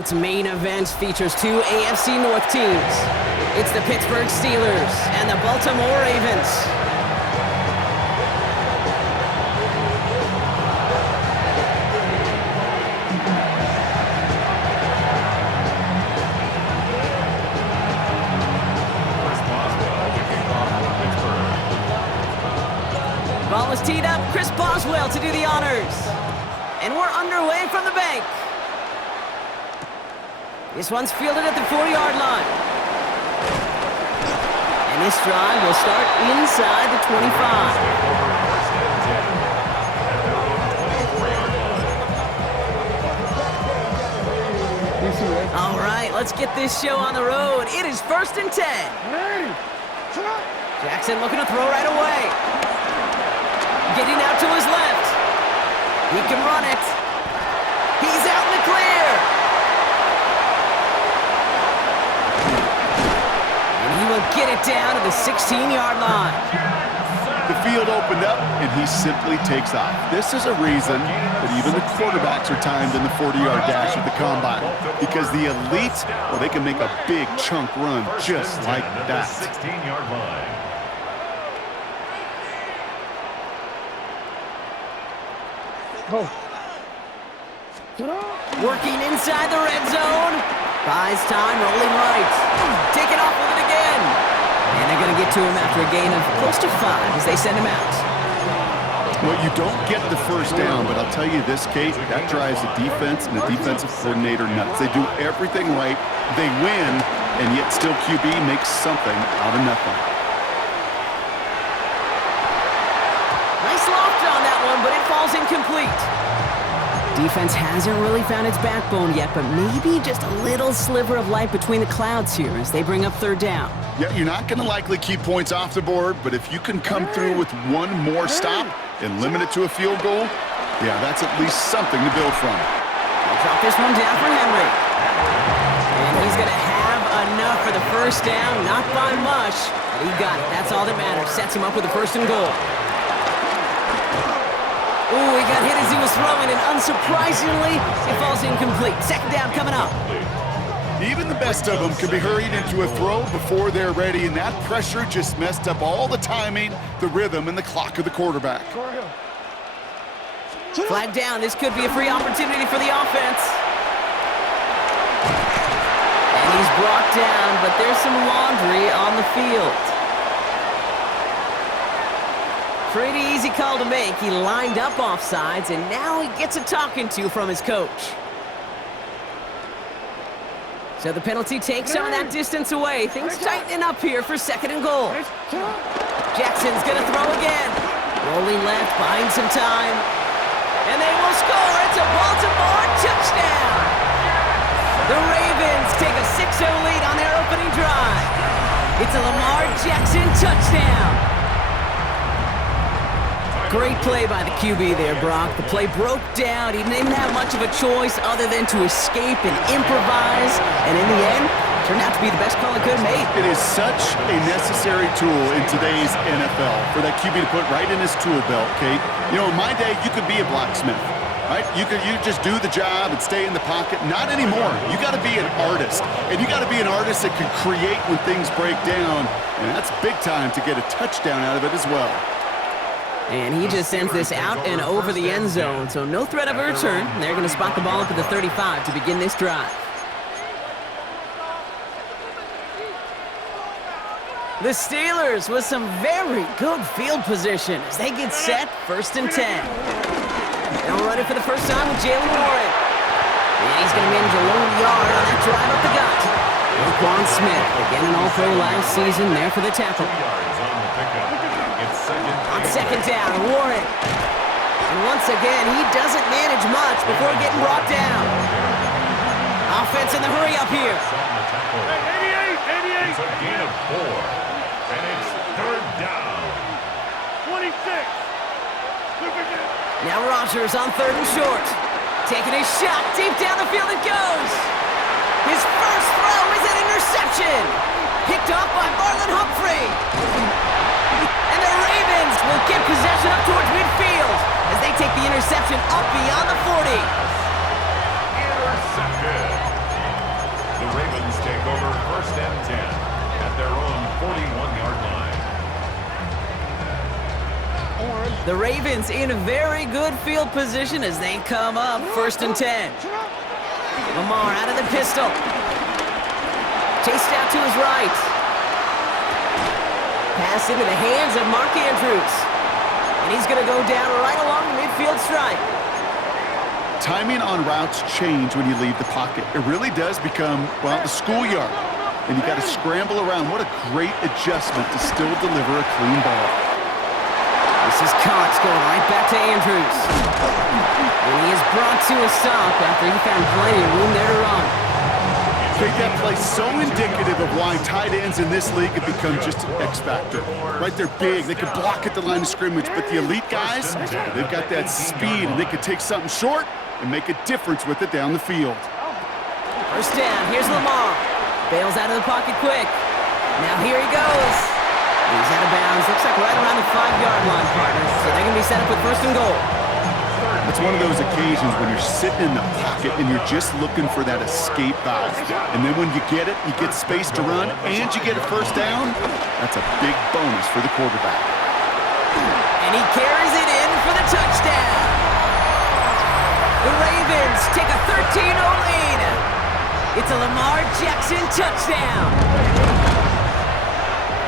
Its main event features two AFC North teams. It's the Pittsburgh Steelers and the Baltimore Ravens. Ball is teed up. Chris Boswell to do the honors. And we're underway from the bank. This one's fielded at the 4-yard line. And this drive will start inside the 25. All right, let's get this show on the road. It is 1st and 10. Jackson looking to throw right away. Getting out to his left. He can run it. He's out in the clear. And he will get it down to the 16-yard line. The field opened up, and he simply takes off. This is a reason that even the quarterbacks are timed in the 40-yard dash at the combine, because the elite, well, they can make a big chunk run just like that. 16-yard line. Working inside the red zone. Buys time, rolling right. Take it off with it again. And they're going to get to him after a gain of close to 5 as they send him out. Well, you don't get the first down, but I'll tell you this, Kate, that drives the defense and the defensive coordinator nuts. They do everything right, they win, and yet still QB makes something out of nothing. Nice loft on that one, but it falls incomplete. Defense hasn't really found its backbone yet, but maybe just a little sliver of light between the clouds here as they bring up 3rd down. Yeah, you're not going to likely keep points off the board, but if you can come through with one more stop and limit it to a field goal, yeah, that's at least something to build from. They'll drop this one down for Henry. And he's going to have enough for the first down, not by much, but he got it. That's all that matters. Sets him up with a 1st and goal. Ooh, he got hit as he was throwing, and unsurprisingly, it falls incomplete. 2nd down coming up. Even the best of them can be hurried into a throw before they're ready, and that pressure just messed up all the timing, the rhythm, and the clock of the quarterback. Flag down. This could be a free opportunity for the offense. And he's brought down, but there's some laundry on the field. Pretty easy call to make. He lined up offsides, and now he gets a talking to from his coach. So the penalty takes some of that distance away. Things tightening up here for 2nd and goal. Jackson's going to throw again. Rolling left, buying some time. And they will score. It's a Baltimore touchdown. The Ravens take a 6-0 lead on their opening drive. It's a Lamar Jackson touchdown. Great play by the QB there, Brock. The play broke down. He didn't have much of a choice other than to escape and improvise. And in the end, turned out to be the best call he could have made. It is such a necessary tool in today's NFL for that QB to put right in his tool belt, Kate. You know, in my day, you could be a blacksmith, right? You just do the job and stay in the pocket. Not anymore. You got to be an artist. And you got to be an artist that can create when things break down. And that's big time to get a touchdown out of it as well. And he just sends this out and over the end zone, so no threat of a return. They're going to spot the ball up at the 35 to begin this drive. The Steelers with some very good field position as they get set, 1st and 10. They'll run it for the first time with Jaylen Warren. And he's going to manage a low yard on that drive up the gut. Roquan Smith, again an All-Pro last season, there for the tackle. On 2nd down, Warren. And once again, he doesn't manage much before getting brought down. Offense in the hurry up here. 88. It's a gain of 4. And it's 3rd down. 26. Now Rodgers on 3rd and short. Taking his shot. Deep down the field it goes. His first throw is an interception. Picked off by Marlon Humphrey. And the Ravens will get possession up towards midfield as they take the interception up beyond the 40. Intercepted. 41-yard line. The Ravens in a very good field position as they come up 1st and 10. Lamar out of the pistol. Chased out to his right. Pass into the hands of Mark Andrews. And he's going to go down right along the midfield stripe. Timing on routes change when you leave the pocket. It really does become, well, the schoolyard. And you got to scramble around. What a great adjustment to still deliver a clean ball. This is Cox going right back to Andrews. And he is brought to a stop after he found plenty of room there to run. Take that play so indicative of why tight ends in this league have become just an X factor. Right, they're big, they can block at the line of scrimmage, but the elite guys, they've got that speed and they can take something short and make a difference with it down the field. 1st down, here's Lamar. Bails out of the pocket quick. Now here he goes. He's out of bounds, looks like right around the 5-yard line, partner. So they're going to be set up with 1st and goal. It's one of those occasions when you're sitting in the pocket and you're just looking for that escape valve. And then when you get it, you get space to run, and you get a 1st down. That's a big bonus for the quarterback. And he carries it in for the touchdown. The Ravens take a 13-0 lead. It's a Lamar Jackson touchdown.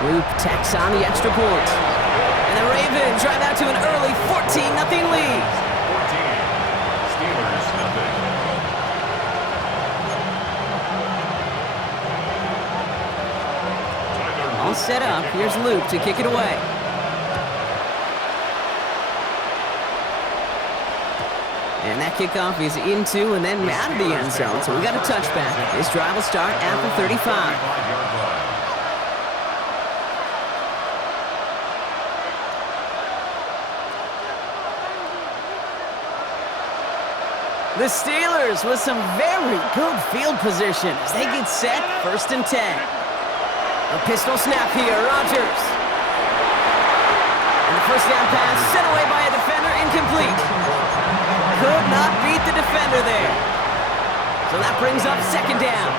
Luke tacks on the extra point. And the Ravens drive out to an early 14-0 lead. Steelers, nothing. All set up. Here's Luke to kick it away. And that kickoff is into and then out of the end zone. So we got a touchback. This drive will start at the 35. 5-yard line. The Steelers with some very good field position as they get set 1st and 10. A pistol snap here, Rodgers. And the 1st down pass sent away by a defender, incomplete. Could not beat the defender there. So that brings up 2nd down.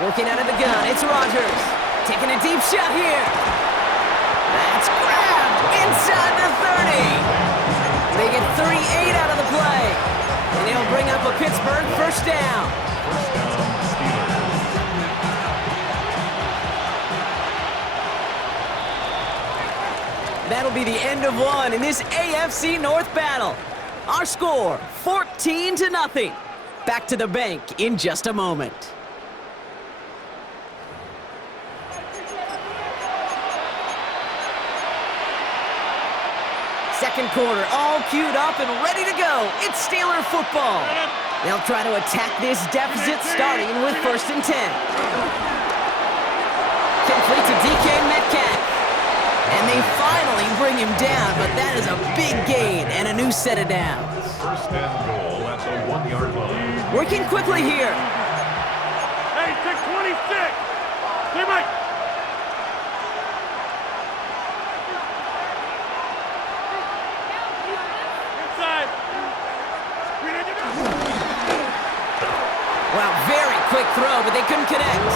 Working out of the gun, it's Rodgers. Taking a deep shot here. That's grabbed inside the 30. They get 38 out of the play. And they'll bring up a Pittsburgh 1st down. 1st down, Steelers. That'll be the end of one in this AFC North battle. Our score, 14-0. Back to the bank in just a moment. Second quarter, all queued up and ready to go. It's Steeler football. They'll try to attack this deficit starting with 1st and 10. Complete to DK Metcalf. And they finally bring him down, but that is a big gain and a new set of downs. 1st and goal at the 1-yard line. Working quickly here. Hey, take 26. Hey, Mike. Wow, very quick throw, but they couldn't connect.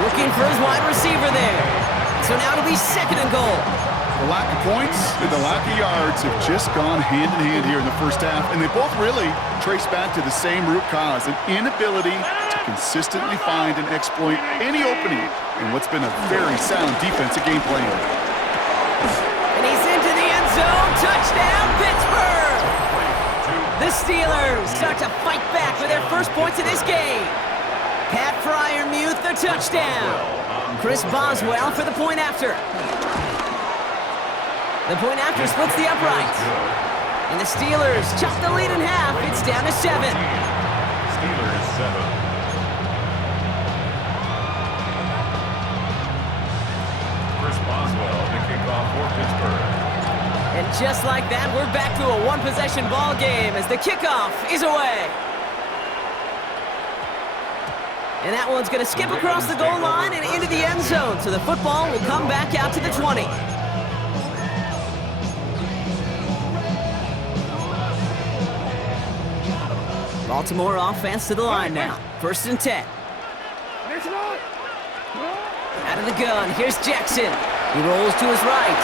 Looking for his wide receiver there. So now it'll be 2nd and goal. The lack of points and the lack of yards have just gone hand in hand here in the 1st half, and they both really trace back to the same root cause, an inability to consistently find and exploit any opening in what's been a very sound defensive game plan. And he's into the end zone. Touchdown, Pittsburgh! The Steelers start to fight back with their first points of this game. Pat Freiermuth, the touchdown. Chris Boswell for the point after. The point after splits the upright. And the Steelers chop the lead in half. It's down to 7. Steelers 7. Chris Boswell, the kickoff for Pittsburgh. And just like that, we're back to a one-possession ball game as the kickoff is away. And that one's going to skip across the goal line and into the end zone. So the football will come back out to the 20. Baltimore offense to the line now. 1st and 10. Out of the gun, here's Jackson. He rolls to his right.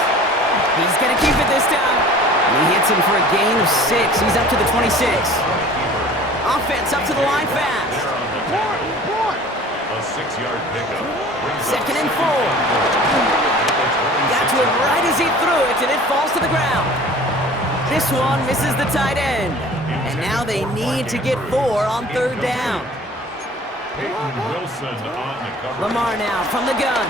He's going to keep it this time. And he hits him for a gain of 6. He's up to the 26. Offense up to the line fast. A 6-yard pickup. 2nd and 4. Got to it right as he threw it, and it falls to the ground. This one misses the tight end. And now they need to get 4 on 3rd down. Peyton Wilson on the cover. Lamar now from the gun.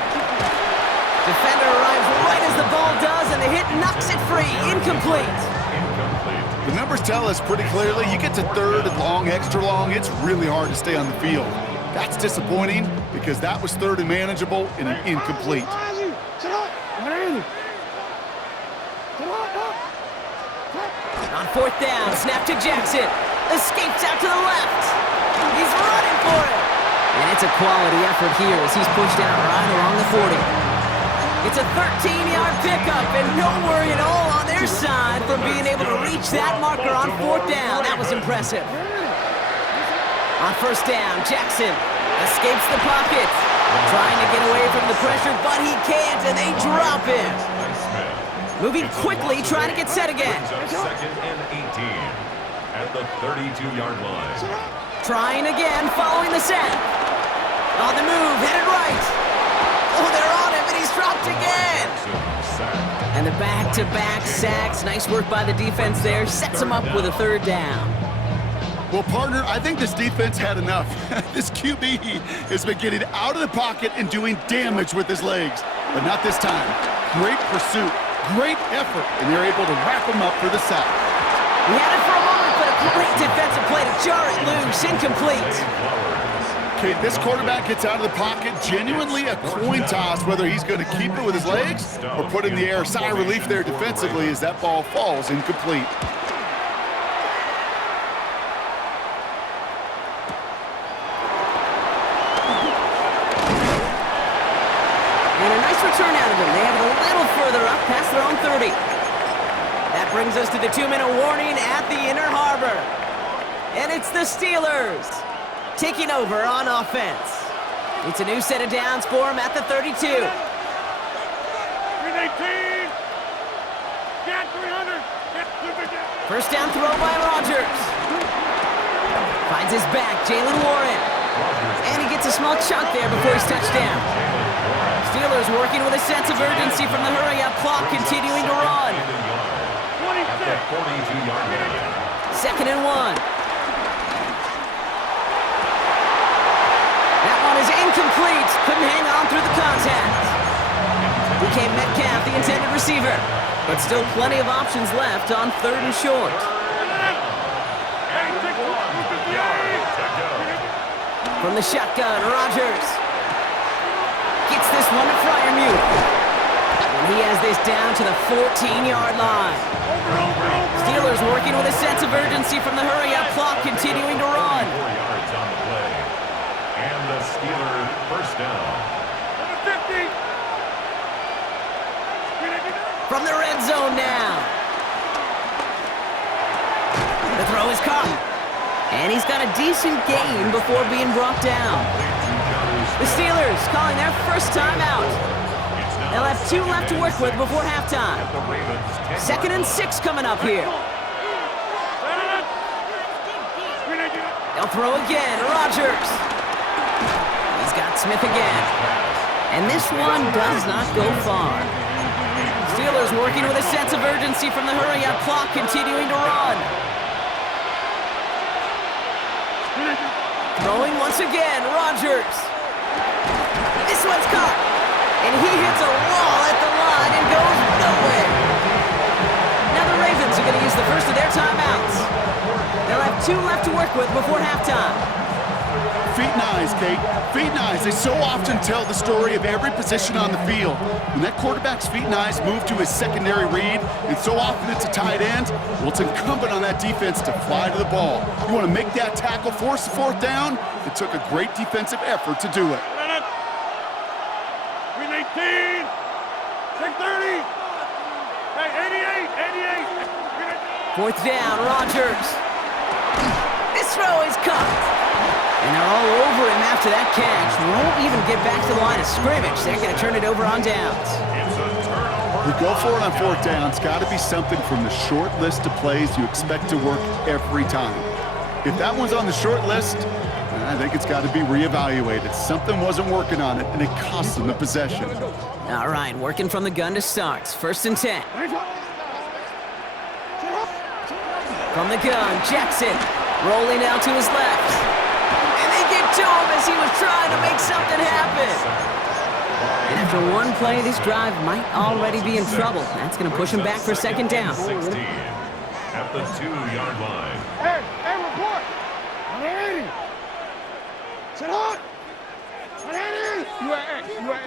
Defender arrives right as the ball does, and the hit knocks it free. Incomplete. Incomplete. The numbers tell us pretty clearly, you get to 3rd and long, extra long, it's really hard to stay on the field. That's disappointing because that was 3rd and manageable and an incomplete. On 4th down, snap to Jackson. Escapes out to the left. He's running for it. And it's a quality effort here as he's pushed out right along the 40. It's a 13-yard pickup, and no worry at all on their side from being able to reach that marker on 4th down. That was impressive. On 1st down, Jackson escapes the pocket. Trying to get away from the pressure, but he can't, and they drop him. Moving quickly, trying to get set again. 2nd and 18 at the 32-yard line. Trying again, following the set. On the move, headed right. Oh, they're on him, and he's dropped again. And the back-to-back sacks. Nice work by the defense there. Sets him up with a 3rd down. Well, partner, I think this defense had enough. This QB has been getting out of the pocket and doing damage with his legs. But not this time. Great pursuit, great effort, and they're able to wrap him up for the sack. He had it for a moment, but a great defensive play to jar it loose. Incomplete. Okay, this quarterback gets out of the pocket, genuinely a coin toss whether he's going to keep it with his legs or put it in the air. Sigh of relief there defensively as that ball falls incomplete. And a nice return out of him. They have it a little further up past their own 30. That brings us to the 2-minute warning at the Inner Harbor. And it's the Steelers taking over on offense. It's a new set of downs for him at the 32. 318. Get 300. Get 1st down throw by Rodgers. Finds his back, Jalen Warren. And he gets a small chunk there before he's touched down. Steelers working with a sense of urgency from the hurry-up clock, continuing to run. 26. 42-yard line. 2nd and 1. That one is incomplete. Couldn't hang on through the contact. Became Metcalf, the intended receiver. But still plenty of options left on 3rd and short. From the shotgun, Rodgers gets this one to Freiermuth. And he has this down to the 14-yard line. Steelers working with a sense of urgency from the hurry-up clock, continuing to run. 4 yards on the play. And the Steelers 1st down. 50. From the red zone now. The throw is caught. And he's got a decent gain before being brought down. The Steelers calling their first timeout. They'll have 2 left to work with before halftime. 2nd and 6 coming up here. They'll throw again. Rodgers. He's got Smith again. And this one does not go far. Steelers working with a sense of urgency from the hurry-up clock, continuing to run. Throwing once again, Rodgers. This one's caught. And he hits a wall at the line and goes nowhere. Now the Ravens are going to use the first of their timeouts. They'll have 2 left to work with before halftime. feet and eyes, Kate. Feet and eyes. They so often tell the story of every position on the field. When that quarterback's feet and eyes move to his secondary read, and so often it's a tight end, well, it's incumbent on that defense to fly to the ball. You want to make that tackle, force the fourth down? It took a great defensive effort to do it. Green 18. 630. Hey, 88. Fourth down, Rodgers. This throw is caught. And they're all over him after that catch. Won't even get back to the line of scrimmage. They're going to turn it over on downs. It's a turnover. You go for it on fourth down. It's got to be something from the short list of plays you expect to work every time. If that one's on the short list, I think it's got to be reevaluated. Something wasn't working on it, and it cost them the possession. All right, working from the gun to start. 1st and 10. From the gun, Jackson rolling out to his left. And they get to him as he was trying to make something happen. And after one play, this drive might already be in trouble. That's going to push him back for 2nd down. 16 at the 2-yard line. Hey, report. 180. Sit hot. 180. You are.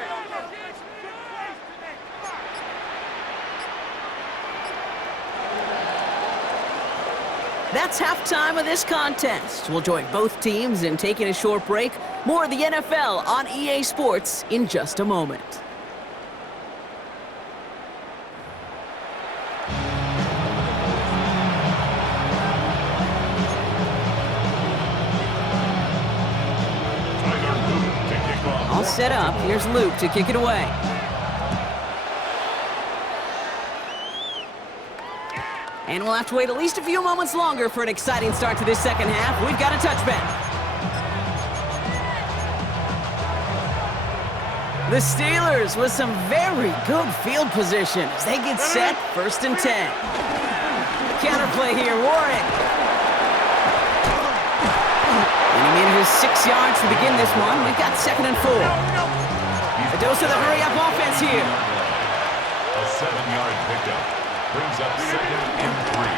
That's halftime of this contest. We'll join both teams in taking a short break. More of the NFL on EA Sports in just a moment. Tyler Luke to kick off. All set up. Here's Luke to kick it away. And we'll have to wait at least a few moments longer for an exciting start to this second half. We've got a touchback. The Steelers with some very good field position as they get set. 1st and 10. Counterplay here, Warren. And he made it his 6 yards to begin this one. We've got 2nd and 4. A dose of the hurry-up offense here. A 7-yard pickup. Brings up 2nd and 3.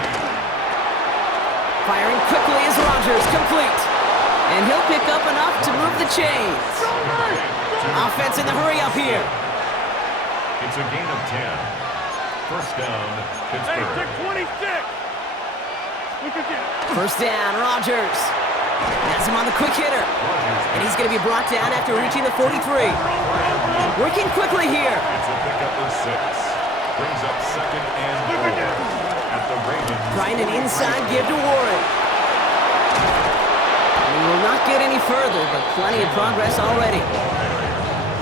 Firing quickly as Rodgers, complete. And he'll pick up enough to move the chains. Offense in the hurry-up here. It's a gain of 10. 1st down, Hey, Pittsburgh. 26. Look again. 1st down, Rodgers. Has him on the quick hitter. And he's going to be brought down after reaching the 43. Working quickly here. It's a pickup of 6. Brings up 2nd and 4 at the Ravens. Trying an inside give to Warren. We will not get any further, but plenty of progress already.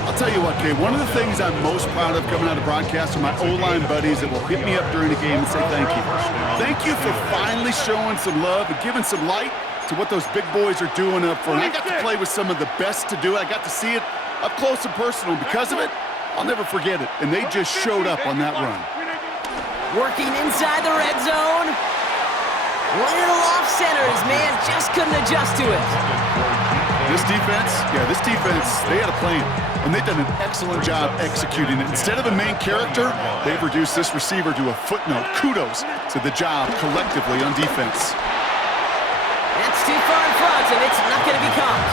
I'll tell you what, Kate, one of the things I'm most proud of coming out of broadcast are my O-line buddies that will hit me up during the game and say thank you. Thank you for finally showing some love and giving some light to what those big boys are doing up front. I got to play with some of the best to do it. I got to see it up close and personal. Because of it, I'll never forget it. And they just showed up on that run. Working inside the red zone. Little off center. His man just couldn't adjust to it. This defense, they had a plan. And they've done an excellent job executing it. Instead of a main character, they've reduced this receiver to a footnote. Kudos to the job collectively on defense. That's too far in front, and it's not going to be caught.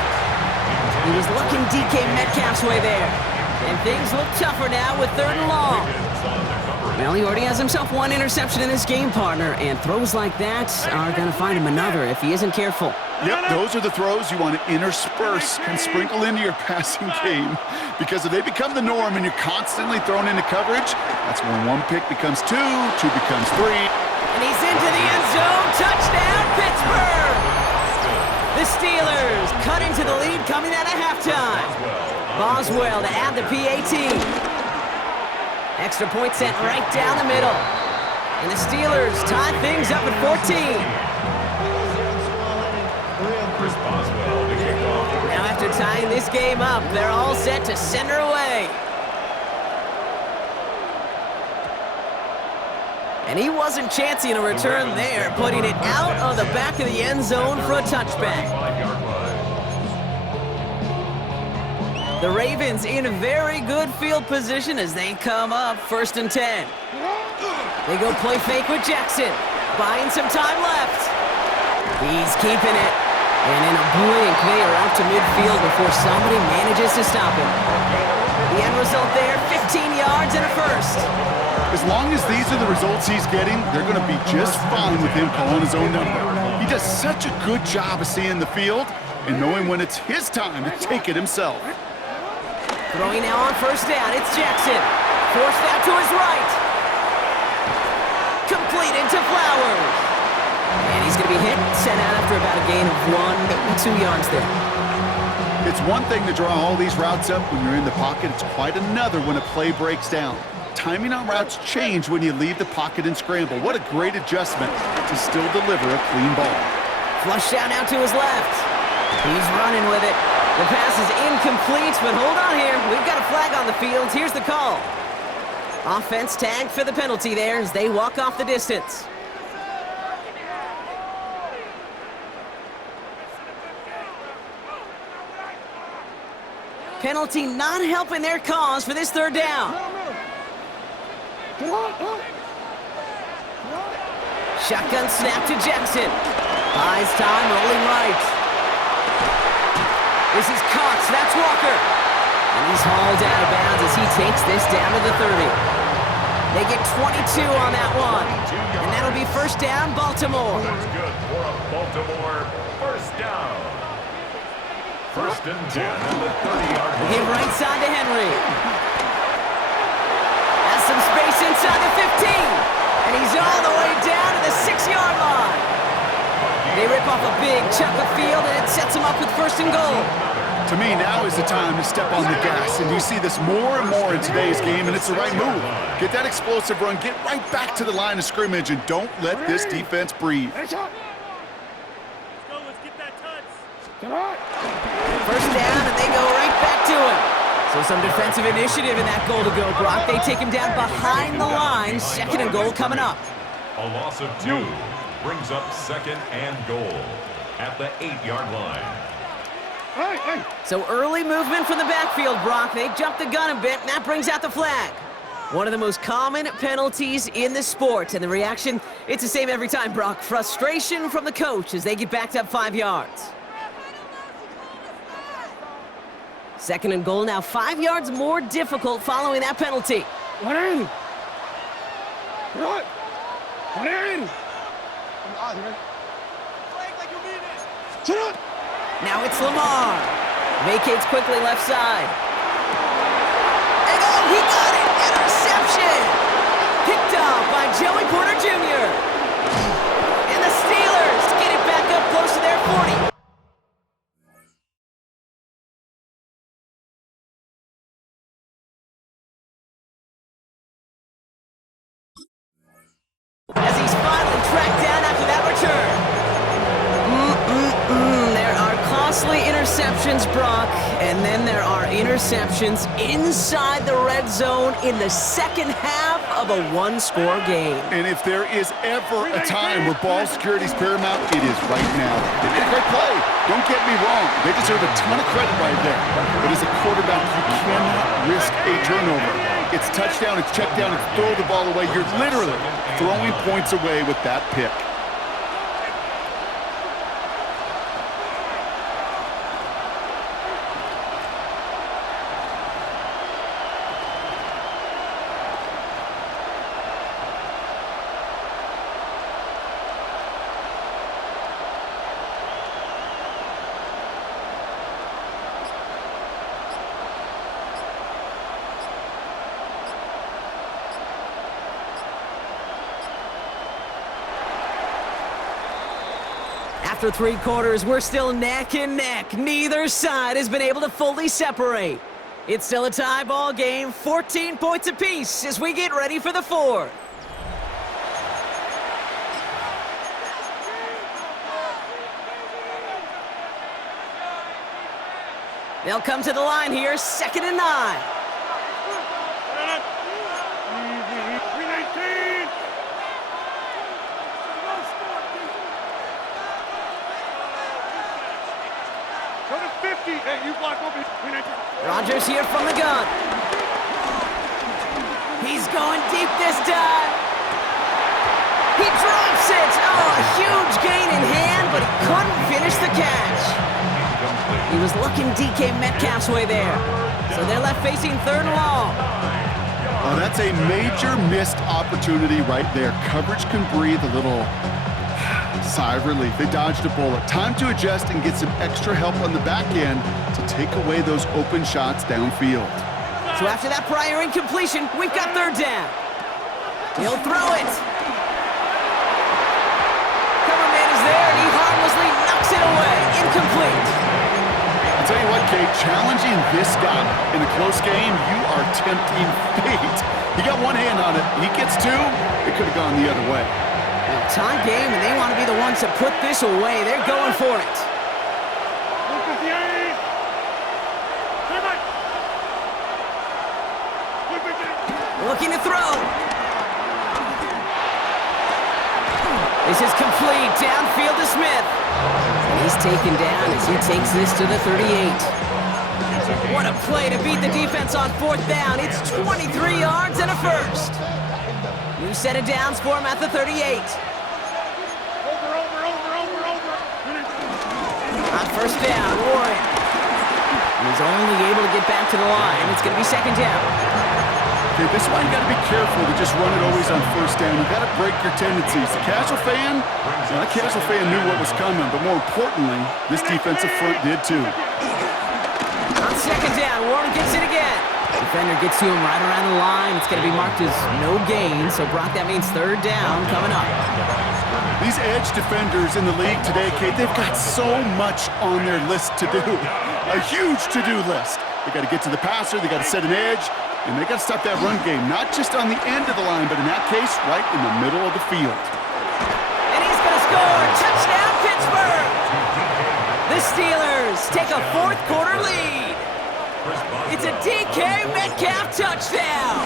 He was looking DK Metcalf's way there. And things look tougher now with 3rd and long. Well, he already has himself one interception in this game, partner, and throws like that are going to find him another if he isn't careful. Yep, those are the throws you want to intersperse and sprinkle into your passing game. Because if they become the norm and you're constantly thrown into coverage, that's when 1 pick becomes 2, 2 becomes 3. And he's into the end zone. Touchdown, Pittsburgh! The Steelers cut into the lead coming out of halftime. Boswell to add the PAT. Extra point sent right down the middle. And the Steelers tie things up at 14. Chris Boswell to kick off. Now after tying this game up, they're all set to send her away. And he wasn't chancing a return there, putting it out of the back of the end zone for a touchback. 5-yard line. The Ravens in a very good field position as they come up 1st and 10. They go play fake with Jackson. Buying some time left. He's keeping it. And in a blink, they are out to midfield before somebody manages to stop him. The end result there, 15 yards and a first. As long as these are the results he's getting, they're going to be just fine with him calling his own number. He does such a good job of seeing the field and knowing when it's his time to take it himself. Throwing now on first down, it's Jackson. Forced out to his right. Completed to Flowers. And he's going to be hit, sent out after about a gain of 1, maybe 2 yards there. It's one thing to draw all these routes up when you're in the pocket. It's quite another when a play breaks down. Timing on routes change when you leave the pocket and scramble. What a great adjustment to still deliver a clean ball. Flush out now to his left. He's running with it. The pass is incomplete, but hold on here. We've got a flag on the field. Here's the call. Offense tagged for the penalty there as they walk off the distance. Penalty not helping their cause for this third down. Shotgun snap to Jackson. Buys time, rolling right. This is Cox, that's Walker. And he's hauled out of bounds as he takes this down to the 30. They get 22 on that one. And that'll be first down, Baltimore. That's good for a Baltimore first down. First and 10 at the 30-yard line. Hit right side to Henry. Has some space inside the 15. And he's all the way down to the 6-yard line. They rip off a big chunk of field, and it sets them up with first and goal. To me, now is the time to step on the gas, and you see this more and more in today's game, and it's the right move. Get that explosive run, get right back to the line of scrimmage, and don't let this defense breathe. Let's go, let's get that touch. Come on. First down, and they go right back to it. So some defensive initiative in that goal to go, Brock. They take him down behind the line. Second and goal coming up. A loss of 2 brings up second and goal at the 8-yard line. Hey. So early movement from the backfield, Brock. They jump the gun a bit, and that brings out the flag. One of the most common penalties in the sport, and the reaction, it's the same every time, Brock. Frustration from the coach as they get backed up 5 yards. Second and goal now, 5 yards more difficult following that penalty. 180. What? 180. Sit up. Now it's Lamar. Vacates quickly left side. And oh, he got it! Interception! Picked off by Joey Porter Jr. And the Steelers get it back up close to their 40. As he's finally tracked down after that return. There are costly interceptions, Brock, and then there are interceptions inside the red zone in the second half of a one-score game. And if there is ever a time where ball security is paramount, it is right now. They made a great play. Don't get me wrong. They deserve a ton of credit right there. But as a quarterback, you cannot risk a turnover. It's touchdown, it's check down, it's throw the ball away. You're literally throwing points away with that pick. After 3 quarters, we're still neck and neck. Neither side has been able to fully separate. It's still a tie ball game, 14 points apiece as we get ready for the 4th. They'll come to the line here, 2nd and 9. Hey, you block over. Rodgers here from the gun. He's going deep this time. He drops it! Oh, a huge gain in hand, but he couldn't finish the catch. He was looking DK Metcalf's way there. So they're left facing 3rd and long. Oh, that's a major missed opportunity right there. Coverage can breathe a little sigh of relief. They dodged a bullet. Time to adjust and get some extra help on the back end to take away those open shots downfield. So after that prior incompletion, we've got 3rd down. He'll throw it. Cover man is there, and he harmlessly knocks it away. Incomplete. I'll tell you what, Kate, challenging this guy in a close game, you are tempting fate. He got one hand on it. He gets 2. It could have gone the other way. Well, tie game, and they want to be the ones to put this away. They're going for it. Looking to throw. This is complete. Downfield to Smith. And he's taken down as he takes this to the 38. What a play to beat the defense on 4th down. It's 23 yards and a first. New set of downs for him at the 38. On 1st down, Warren. He's only able to get back to the line. It's going to be 2nd down. Okay, this is why you got to be careful to just run it always on 1st down. You got to break your tendencies. The casual fan knew what was coming, but more importantly, this defensive front did too. On 2nd down, Warren gets it again. Defender gets to him right around the line. It's going to be marked as no gain, so Brock, that means 3rd down coming up. These edge defenders in the league today, Kate, they've got so much on their list to do. A huge to-do list. They got to get to the passer, they got to set an edge, and they got to stop that run game, not just on the end of the line, but in that case, right in the middle of the field. And he's going to score! Touchdown, Pittsburgh! The Steelers take a 4th quarter lead. It's a DK Metcalf touchdown!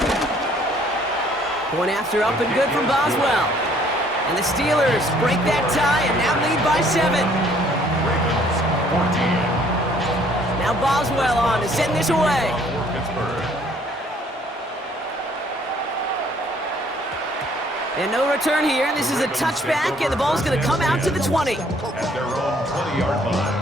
Point after up and good from Boswell. And the Steelers break that tie and now lead by 7. Ravens 14. Now Boswell on to send this away. Pittsburgh. And no return here. This is a touchback, and the ball's going to come out to the 20. At their own 20-yard line.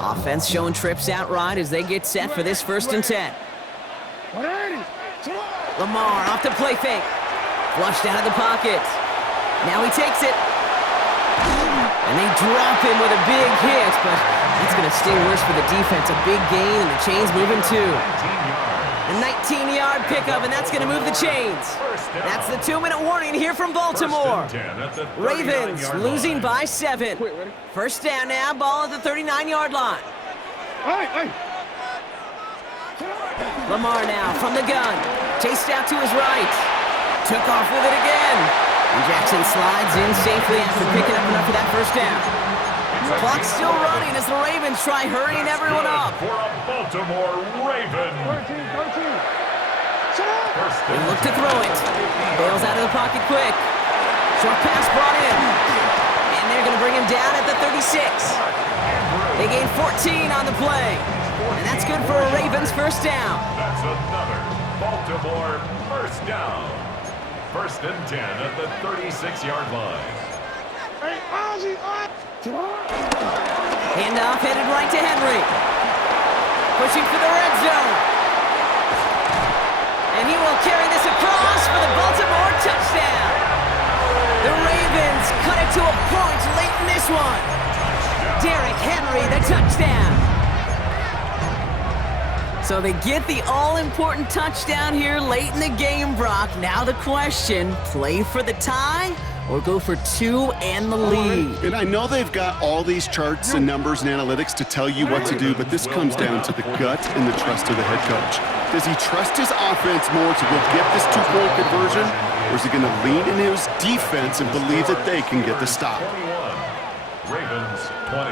Offense showing trips out right as they get set for this 1st and 10. Lamar off the play fake. Flushed out of the pocket. Now he takes it. And they drop him with a big hit, but that's going to sting worse for the defense. A big gain, and the chain's moving too. A 19-yard pickup, and that's going to move the chains. That's the 2-minute warning here from Baltimore. Ravens losing by 7. 1st down now, ball at the 39-yard line. Lamar now from the gun. Chased out to his right. Took off with it again. And Jackson slides in safely after picking up enough for that 1st down. Clock's still running as the Ravens try hurrying everyone up. For a Baltimore Raven. They look to throw it. Bails out of the pocket quick. Short pass brought in. And they're going to bring him down at the 36. They gain 14 on the play. And that's good for a Ravens 1st down. That's another Baltimore 1st down. 1st and 10 at the 36-yard line. Handoff headed right to Henry. Pushing for the red zone. And he will carry this across for the Baltimore touchdown. The Ravens cut it to a point late in this one. Derrick Henry, the touchdown. So they get the all-important touchdown here late in the game, Brock. Now the question, play for the tie or go for 2 and the lead? And I know they've got all these charts and numbers and analytics to tell you what to do, but this comes down to the gut and the trust of the head coach. Does he trust his offense more to go get this 2-point conversion, or is he going to lean in his defense and believe that they can get the stop? 21. Ravens 20.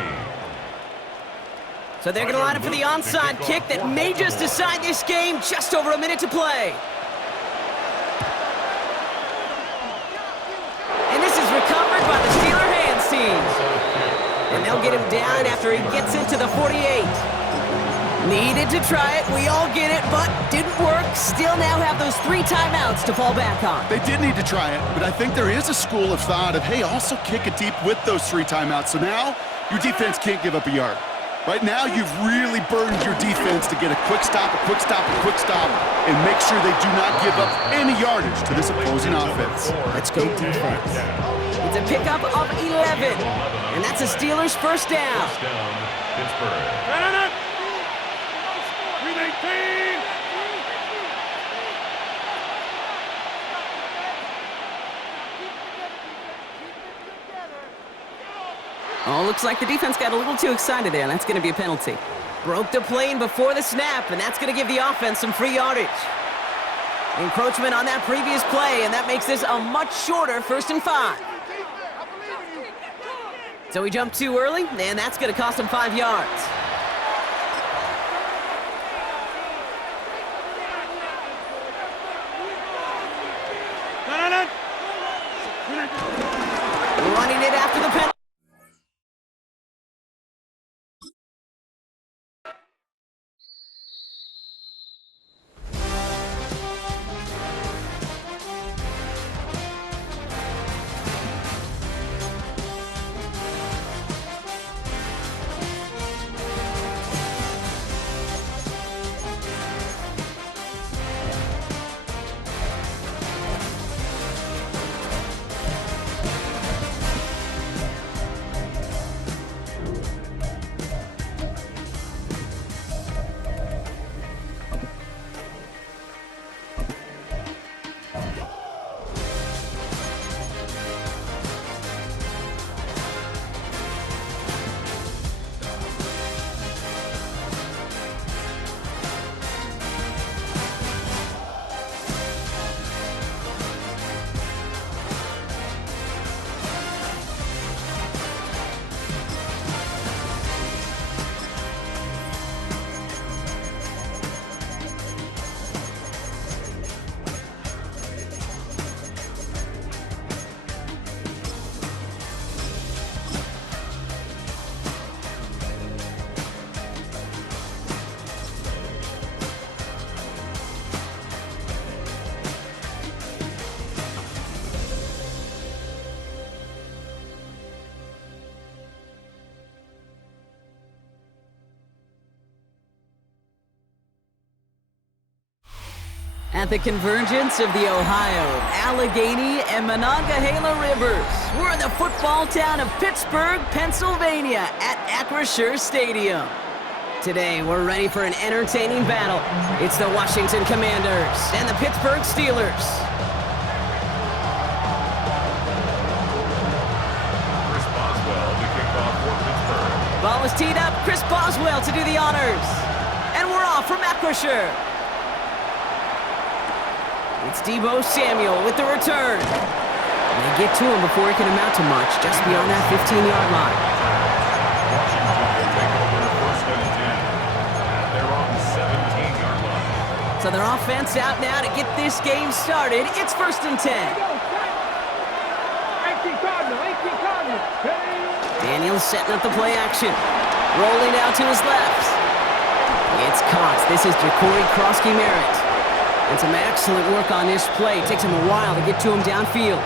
So they're going to line up for the onside kick that may just decide this game. Just over a minute to play. And this is recovered by the Steeler hands team. And they'll get him down after he gets into the 48. Needed to try it, we all get it, but didn't work. Still now have those 3 timeouts to fall back on. They did need to try it, but I think there is a school of thought of, hey, also kick it deep with those 3 timeouts. So now your defense can't give up a yard. Right now, you've really burdened your defense to get a quick stop, a quick stop, a quick stop, and make sure they do not give up any yardage to this opposing offense. Let's go defense. It's a pickup of 11, and that's a Steelers first down. First down, Pittsburgh. 319. Oh, looks like the defense got a little too excited there, and that's going to be a penalty. Broke the plane before the snap, and that's going to give the offense some free yardage. Encroachment on that previous play, and that makes this a much shorter 1st and 5. So he jumped too early, and that's going to cost him 5 yards. Running it after the penalty. At the convergence of the Ohio, Allegheny, and Monongahela Rivers, we're in the football town of Pittsburgh, Pennsylvania at Acrisure Stadium. Today, we're ready for an entertaining battle. It's the Washington Commanders and the Pittsburgh Steelers. Chris Boswell to kick off for Pittsburgh. Ball is teed up, Chris Boswell to do the honors. And we're off from Acrisure. It's Deebo Samuel with the return. They get to him before he can amount to much, just beyond that 15-yard line. Washington will take over 1st and 10. And they're on the 17-yard line. So their offense out now to get this game started. It's 1st and 10. Daniels setting up the play action. Rolling out to his left. It's caught. This is Jacory Krosky-Merritt. And some excellent work on this play. It takes him a while to get to him downfield.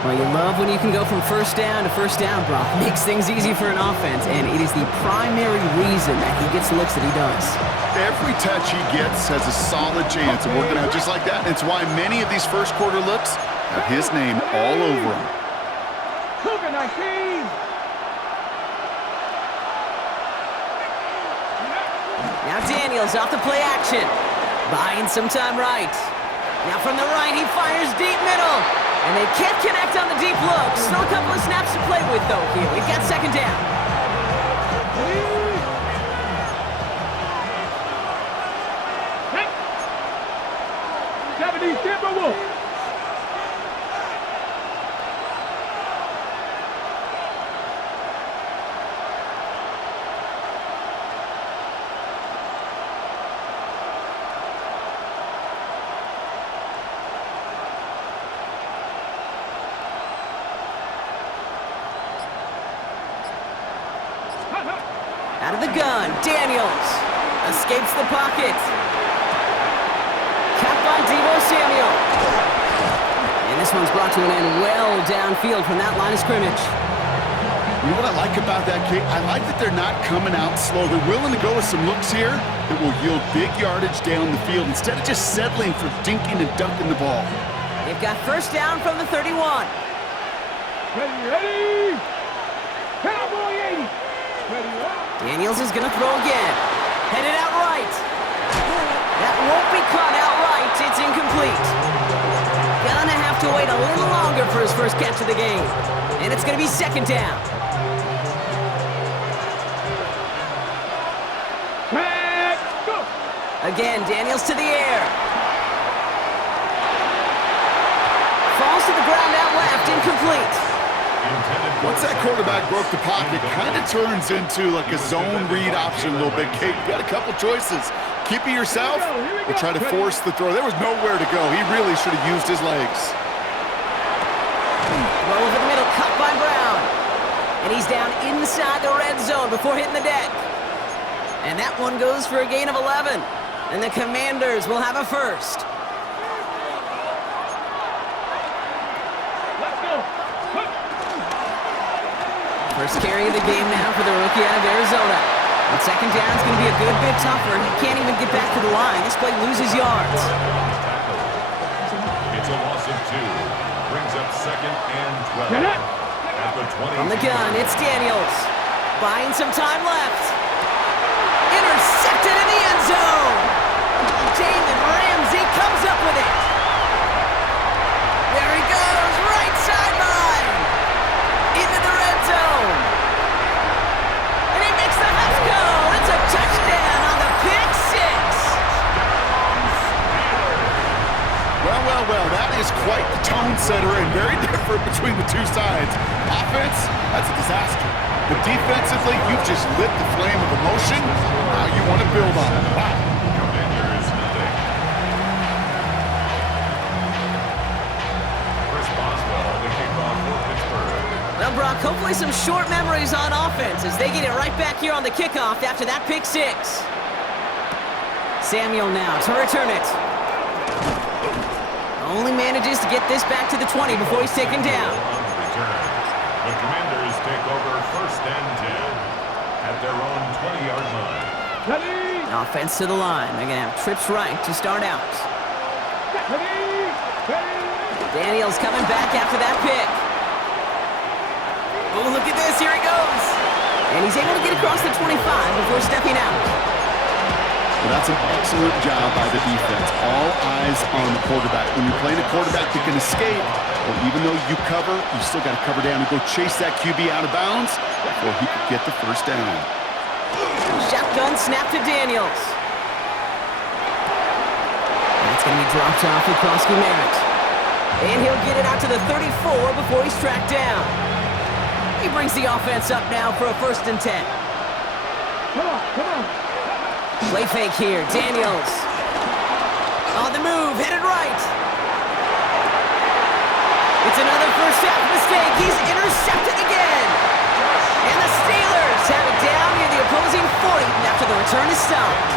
Well, you love when you can go from 1st down to 1st down, Brock. Makes things easy for an offense, and it is the primary reason that he gets the looks that he does. Every touch he gets has a solid chance of working out just like that. It's why many of these first quarter looks have his name all over them. Now Daniels off the play action. Buying some time right. Now from the right, he fires deep middle. And they can't connect on the deep look. Still a couple of snaps to play with, though, here. We've got 2nd down. Out of the gun, Daniels. Escapes the pocket. Capped by Deebo Samuel. And this one's brought to an end well downfield from that line of scrimmage. You know what I like about that kick? I like that they're not coming out slow. They're willing to go with some looks here that will yield big yardage down the field instead of just settling for dinking and dunking the ball. They've got first down from the 31. Ready! Cowboy 80! Ready, Daniels is going to throw again. Headed out right. That won't be caught outright. It's incomplete. Gonna have to wait a little longer for his first catch of the game. And it's going to be second down. Go! Again, Daniels to the air. Falls to the ground out left, incomplete. Once that quarterback broke the pocket, kind of turns into like a zone read option a little bit. Kate, you got a couple choices. Keep it yourself or try to force the throw. There was nowhere to go. He really should have used his legs. Throw over the middle, cut by Brown. And he's down inside the red zone before hitting the deck. And that one goes for a gain of 11. And the Commanders will have a first. Let's go! First carry of the game now for the rookie out of Arizona. And second down is going to be a good bit tougher. He can't even get back to the line. This play loses yards. It's a loss of 2. Brings up second and 12. At the 20. From the gun, it's Daniels. Buying some time left. Intercepted in the end zone. Jalen Ramsey comes up with it. There he goes, right sideline. Into the red zone. And he makes the Huts go. It's a touchdown on the pick six. Well, that is quite the tone setter and very different between the two sides. Offense, that's a disaster. But defensively, you've just lit the flame of emotion. Now you want to build on it. Wow. Commanders nothing. Chris Boswell, the kickoff for Pittsburgh. Well, Brock, hopefully some short memories on offense as they get it right back here on the kickoff after that pick six. Samuel now to return it. Only manages to get this back to the 20 before he's taken down. On the return, the Commanders take over first and 10 at their own 20-yard line. Ready! Offense to the line. They're going to have trips right to start out. Ready! Daniels coming back after that pick. Oh, look at this. Here he goes. And he's able to get across the 25 before stepping out. Well, that's an excellent job by the defense. All eyes on the quarterback. When you're playing a quarterback that can escape, or even though you cover, you still got to cover down and go chase that QB out of bounds before he could get the first down. Shotgun snap to Daniels. That's going to be dropped off across Merritt. And he'll get it out to the 34 before he's tracked down. He brings the offense up now for a first and 10. Come on! Play fake here, Daniels. On the move, headed right. It's another first half mistake. He's intercepted again. And the Steelers have it down near the opposing 40 after the return is stopped.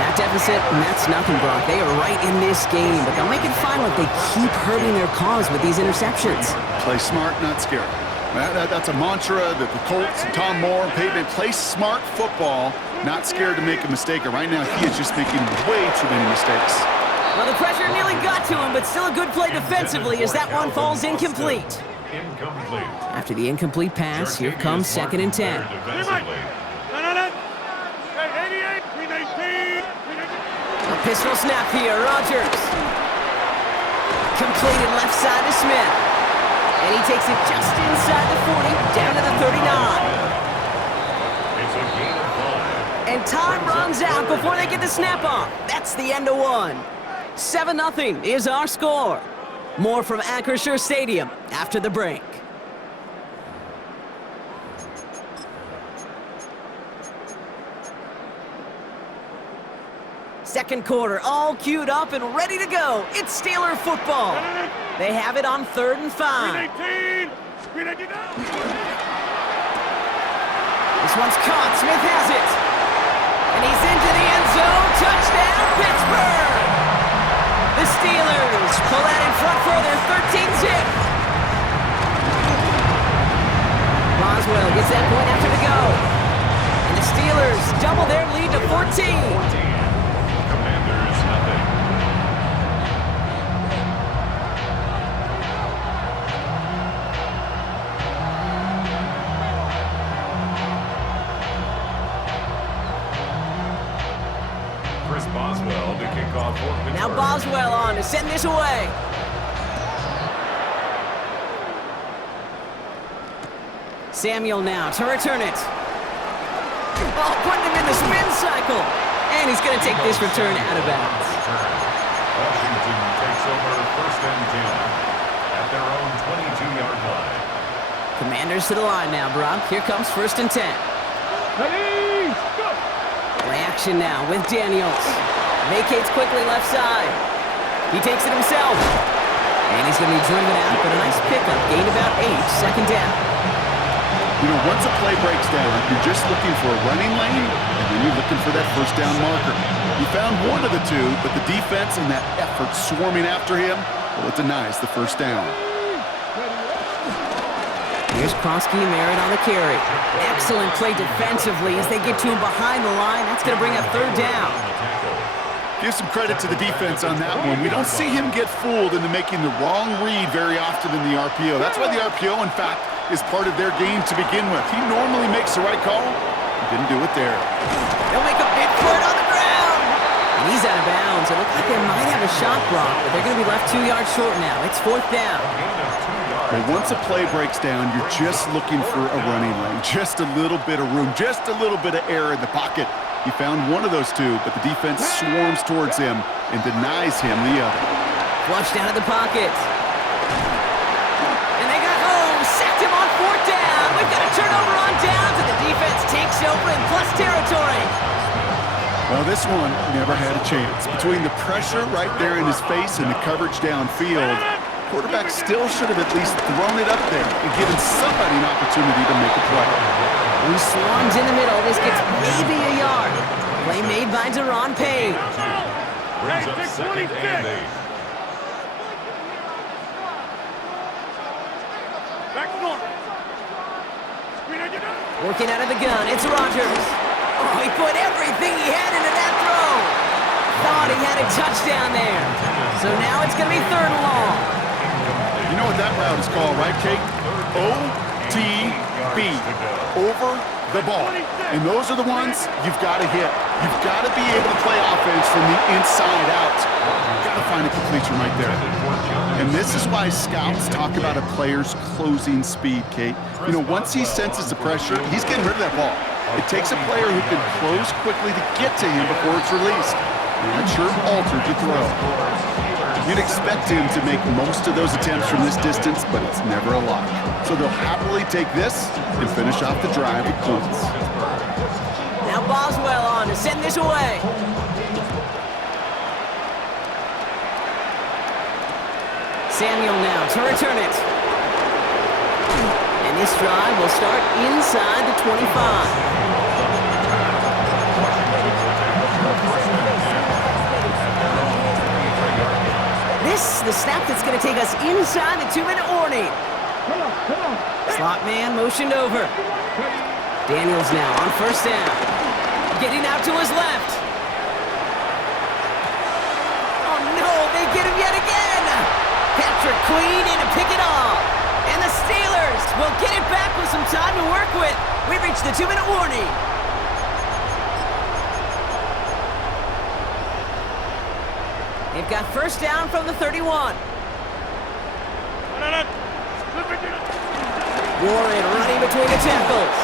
That deficit, and that's nothing, Brock. They are right in this game, but they'll make it fun if they keep hurting their cause with these interceptions. Play smart, not scared. That's a mantra that the Colts and Tom Moore and Peyton play smart football, not scared to make a mistake. And right now, he is just making way too many mistakes. Well, the pressure nearly got to him, but still a good play defensively as that one falls incomplete. Incomplete. After the incomplete pass, here comes second and 10. Defensively. Hey, 88, 319, 319. A pistol snap here, Rodgers. Completed left side to Smith. And he takes it just inside the 40, down to the 39. It's a gain of 5. And time runs out before they get the snap off. That's the end of one. 7-0 is our score. More from Acrisure Stadium after the break. Second quarter, all queued up and ready to go. It's Steeler football. They have it on 3rd and 5. 319, 319. This one's caught. Smith has it. And he's into the end zone. Touchdown, Pittsburgh! The Steelers pull out in front for their 13th zip. Boswell gets that point after the go. And the Steelers double their lead to 14. Commanders, nothing. Chris Boswell to kick off for Pittsburgh. Now Boswell on to send this away. Samuel now to return it. Oh, putting him in the spin cycle. And he's going to take this return out of bounds. Washington takes over 1st and 10 at their own 22-yard line. Commanders to the line now, Brock. Here comes 1st and 10. Ready, go! Play action now with Daniels. Vacates quickly left side. He takes it himself. And he's going to be driven out, but a nice pickup. Gained about 8, 2nd down. You know, once a play breaks down, you're just looking for a running lane, and then you're looking for that 1st down marker. He found one of the two, but the defense and that effort swarming after him, well, it denies the 1st down. Here's Krosky Merritt on the carry. Excellent play defensively as they get to him behind the line. That's going to bring up 3rd down. Give some credit to the defense on that one. We don't see him get fooled into making the wrong read very often in the RPO. That's why the RPO, in fact, is part of their game to begin with. He normally makes the right call. He didn't do it there. They'll make a big play on the ground. And he's out of bounds. It looks like they might have a shot block, but they're going to be left 2 yards short now. It's 4th down. Well, once a play breaks down, you're just looking for a running lane. Just a little bit of room, just a little bit of air in the pocket. He found one of those two, but the defense swarms towards him and denies him the other. Flushed out of the pocket. And they got home. Sacked him on 4th down. We've got a turnover on downs, and the defense takes over in plus territory. Well, this one never had a chance. Between the pressure right there in his face and the coverage downfield, quarterback still should have at least thrown it up there and given somebody an opportunity to make a play. He swarms in the middle. This gets maybe a yard. Play made by Deron Payne. Brings up 2nd and 8. Back north. Screen on your down. Working out of the gun. It's Rodgers. Oh, he put everything he had into that throw. Thought he had a touchdown there. So now it's going to be 3rd and long. You know what that route is called, right, Kate? OTB. Over the ball. And those are the ones you've got to hit. You've got to be able to play offense from the inside out. You've got to find a completion right there. And this is why scouts talk about a player's closing speed, Kate. You know, once he senses the pressure, he's getting rid of that ball. It takes a player who can close quickly to get to him before it's released. And that sure altered the throw. You'd expect him to make most of those attempts from this distance, but it's never a lot. So they'll happily take this and finish off the drive with points. Now Boswell on to send this away. Samuel now to return it. And this drive will start inside the 25. This is the snap that's going to take us inside the 2-minute warning. Come on. Slot man motioned over. Daniels now on 1st down. Getting out to his left. Oh no, they get him yet again. Patrick Queen in to pick it off. And the Steelers will get it back with some time to work with. We reached the 2-minute warning. They've got 1st down from the 31. Warren running between the tackles.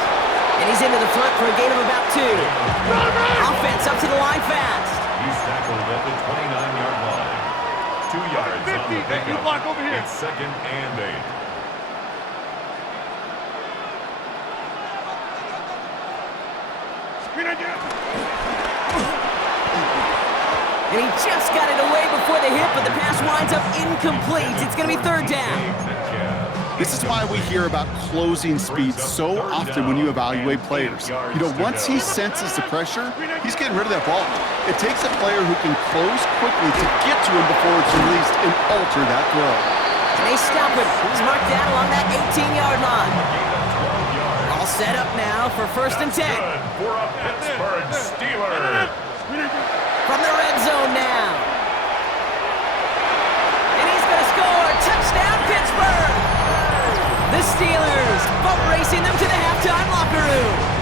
And he's into the front for a gain of about 2. Offense up to the line fast. He's tackled at the 29-yard line. 2 yards on the pickup. You block over here. It's 2nd and 8. Screen on your And he just got it away before the hit, but the pass winds up incomplete. It's going to be 3rd down. Metcalf. This is why we hear about closing speed so often when you evaluate players. You know, once he senses the pressure, he's getting rid of that ball. It takes a player who can close quickly to get to him before it's released and alter that throw. And they stop him. He's marked down along that 18-yard line. All set up now for 1st and 10. Good for a Pittsburgh Steeler. From the red zone now. And he's going to score. Touchdown, Pittsburgh! The Steelers boat racing them to the halftime locker room.